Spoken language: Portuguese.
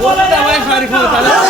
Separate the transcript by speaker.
Speaker 1: Agora é hora de voltar.